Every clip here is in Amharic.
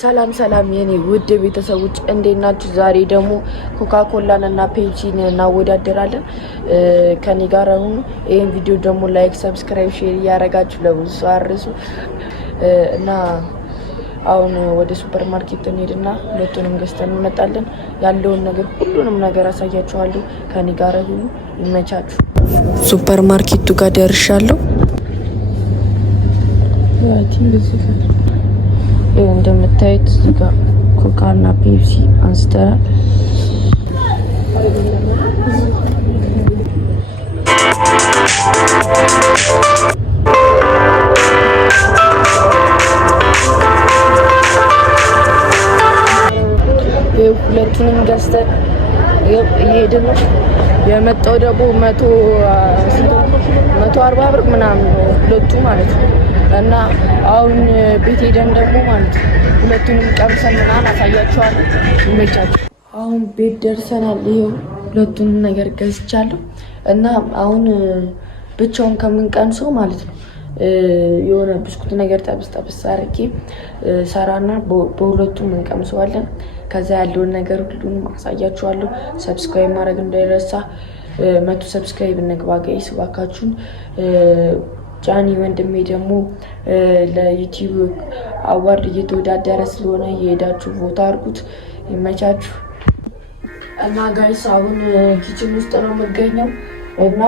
ሰላም ሰላም የኔ ውድ ቤተሰቦች እንዴት ናችሁ? ዛሬ ደግሞ ኮካ ኮላን እና ፔፕሲን እናወዳደራለን። ከኔ ጋር ሁኑ። ይሄን ቪዲዮ ደግሞ ላይክ፣ ሰብስክራይብ፣ ሼር እያደረጋችሁ ለብዙ ሰው አድርሱ እና አሁን ወደ ሱፐር ማርኬት እንሄድና ሁለቱንም ገዝተን እንመጣለን። ያለውን ነገር ሁሉንም ነገር አሳያችኋለሁ። ከኔ ጋር ሁኑ። ይመቻችሁ። ሱፐር ማርኬቱ ጋር ደርሻለሁ። እንደምታዩት እዚህ ጋር ኮካ እና ፔፕሲ አንስተናል። ሁለቱንም ገዝተን እየሄድን ነው። የመጣው ደግሞ 140 ብር ምናምን ነው ሁለቱ ማለት ነው። እና አሁን ቤት ሄደን ደግሞ ማለት ነው ሁለቱንም ቀምሰን ምናምን አሳያችኋለሁ። ይመቻችሁ። አሁን ቤት ደርሰናል። ይሄው ሁለቱንም ነገር ገዝቻለሁ እና አሁን ብቻውን ከምንቀምሰው ማለት ነው የሆነ ብስኩት ነገር ጠብስ አድርጌ ሰራና በሁለቱም እንቀምሰዋለን። ከዛ ያለውን ነገር ሁሉንም አሳያችኋለሁ። ሰብስክራይብ ማድረግ እንዳይረሳ። 100 ሰብስክራይብ እንግባ ጋይስ እባካችሁን። ጃኒ ወንድሜ ደግሞ ለዩቲዩብ አዋርድ እየተወዳደረ ስለሆነ የሄዳችሁ ቮት አድርጉት። ይመቻችሁ። እና ጋይስ አሁን ኪችን ውስጥ ነው የምገኘው እና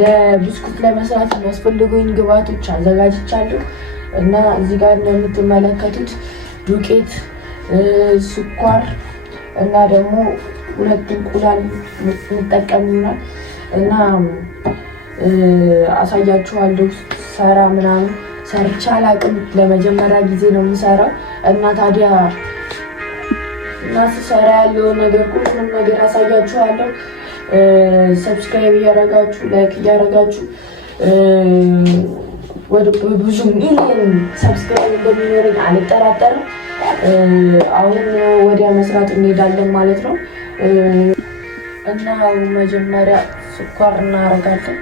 ለብስኩት ለመስራት የሚያስፈልጉኝ ግብአቶች አዘጋጅቻለሁ። እና እዚህ ጋር እንደምትመለከቱት ዱቄት፣ ስኳር እና ደግሞ 2 እንቁላል እንጠቀምናል እና አሳያችኋለሁ። ሰራ ምናምን ሰርቼ አላውቅም። ለመጀመሪያ ጊዜ ነው የምሰራው እና ታዲያ እና ስሰራ ያለው ነገር ሁሉንም ነገር አሳያችኋለሁ። ሰብስክራይብ እያደረጋችሁ ላይክ እያደረጋችሁ ወደ ብዙ ሚሊዮን ሰብስክራይብ እንደሚኖረኝ አልጠራጠርም። አሁን ወዲያ መስራት እንሄዳለን ማለት ነው እና መጀመሪያ ስኳር እናደርጋለን።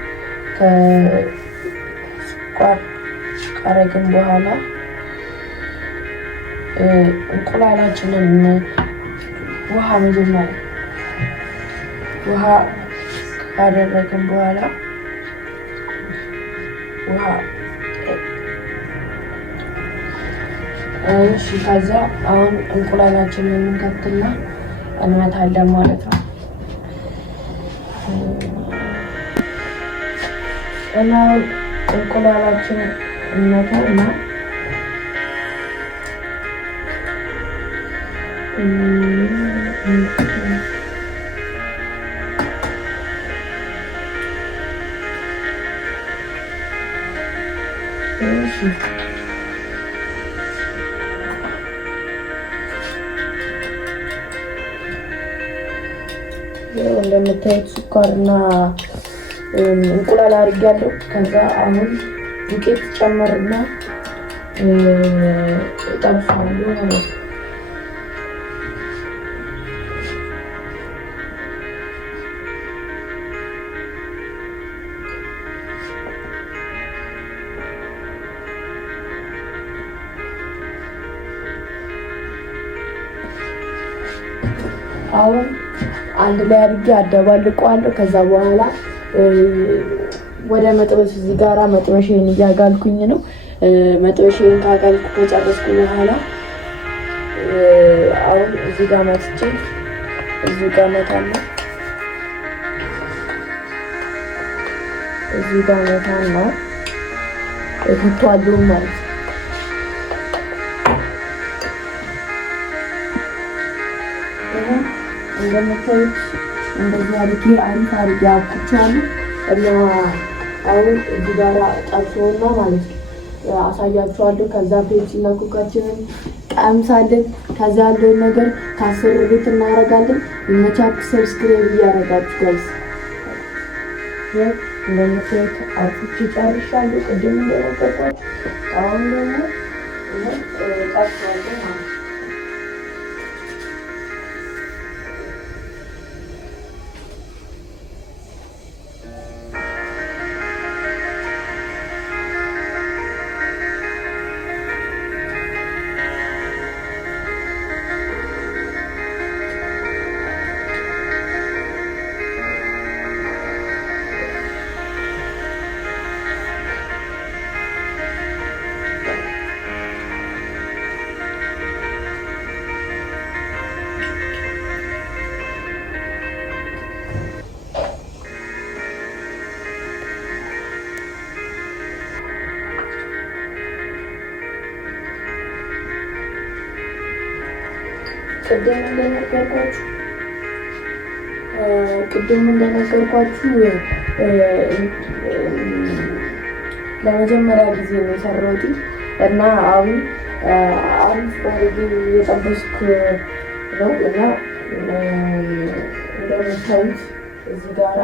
ከስኳር ካረግን በኋላ እንቁላላችንን ውሃ መጀመሪያ ውሃ ካደረግን በኋላ ውሃ እሺ። ከዛ አሁን እንቁላላችንን እንከትና እንመታለን ማለት ነው እና እንቁላላችንን እንመታና እንደምታዩት ስኳርና እንቁላል አድርጌያለሁ። ከዛ አሁን ዱቄት ጨመርና እጠብሳለሁ ማለት ነው። አሁን አንድ ላይ አድርጌ አደባልቀዋለሁ። ከዛ በኋላ ወደ መጥበስ እዚህ ጋራ መጥበሻዬን እያጋልኩኝ ነው። መጥበሻዬን ካጋልኩ ከጨረስኩ በኋላ አሁን እዚህ ጋር መጥቼ እዚህ ጋር መታና እዚህ ጋር መታና እከቷለሁ ማለት ነው። እንደምታዩት እንደዚህ አድርጌ አሪፍ አድርጌ አብኩቻለሁ እና አሁን እዚህ ጋር ጠብሰውና ማለት ነው አሳያችኋለሁ። ከዛ ፔፕሲ እና ኮካችንን ቀምሳለን። ከዛ ያለውን ነገር ከአስር ቤት እናደርጋለን። ይመቻችሁ። ሰብስክራይብ እያደረጋችሁ ጋይስ። እንደምታዩት አብኩቼ ጨርሻለሁ። ቅድም እንደነገርኳችሁ አሁን ደግሞ ጠብሰዋለሁ ማለት ነው። ቅድም እንደነገርኳችሁ ለመጀመሪያ ጊዜ ነው የሰራሁት እና አሁን አሪፍ ባርጌ እየጠበስኩ ነው እና እንደምታዩት እዚህ ጋራ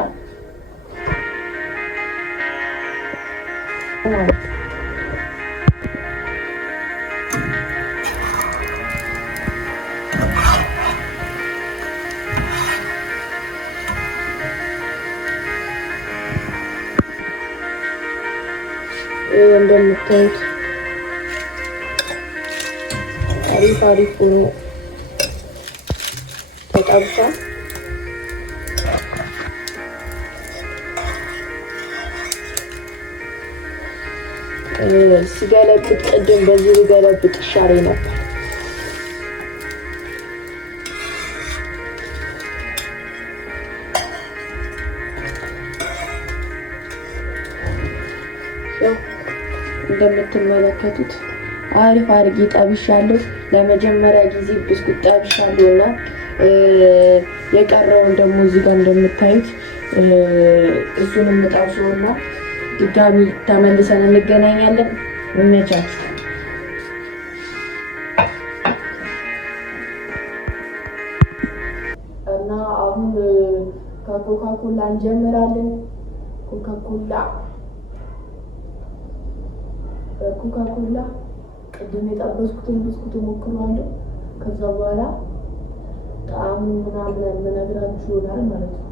እንደምታዩት አሪፍ ሆኖ ተጠብሷል። ሲገለብጥ ቅድም በዚህ ሊገለብጥ ይሻለኝ ነበር። እንደምትመለከቱት አሪፍ አድርጌ ጠብሻለሁ። ለመጀመሪያ ጊዜ ብስኩት ጠብሻለሁ እና የቀረውን ደግሞ እዚህ ጋር እንደምታዩት እሱንም ጠብሰውና ድጋሚ ተመልሰን እንገናኛለን። ይመቻችሁ እና አሁን ከኮካኮላ እንጀምራለን። ኮካኮላ ቅድም የጠበስኩትን ብስኩት ሞክረዋለሁ። ከዛ በኋላ ጣዕሙ ምናምን የምነግራችሁ ይሆናል ማለት ነው።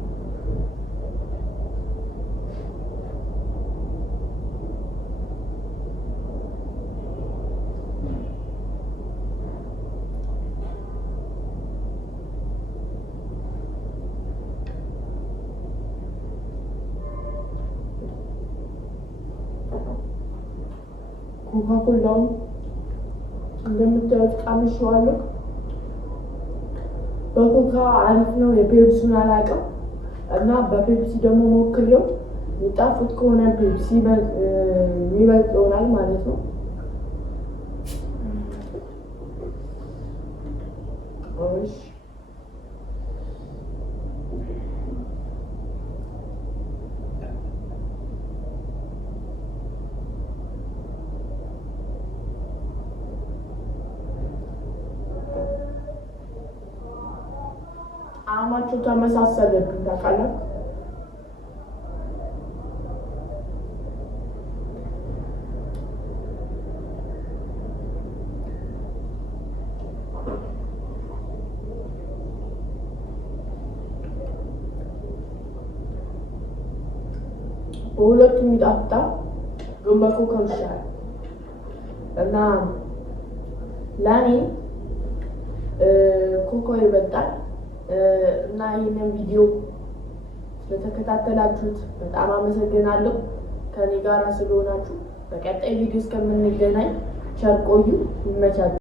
ኮካኮላውን እንደምታዩት ቀምሼዋለሁ። በኮካ አሪፍ ነው። የፔፕሲውን አላውቅም እና በፔፕሲ ደግሞ ሞክሬው የሚጣፍጥ ከሆነ ፔፕሲ የሚበልጥ ይሆናል ማለት ነው። ጣዕማቸው ተመሳሰለብኝ ታውቃለህ። በሁለቱም ይጣፍጣል፣ ግን በኮካ ይሻላል እና ለእኔ ኮካ ይበልጣል። እና ይህንን ቪዲዮ ስለተከታተላችሁት በጣም አመሰግናለሁ። ከኔ ጋር ስለሆናችሁ በቀጣይ ቪዲዮ እስከምንገናኝ ቸር ቆዩ። ይመቻችሁ።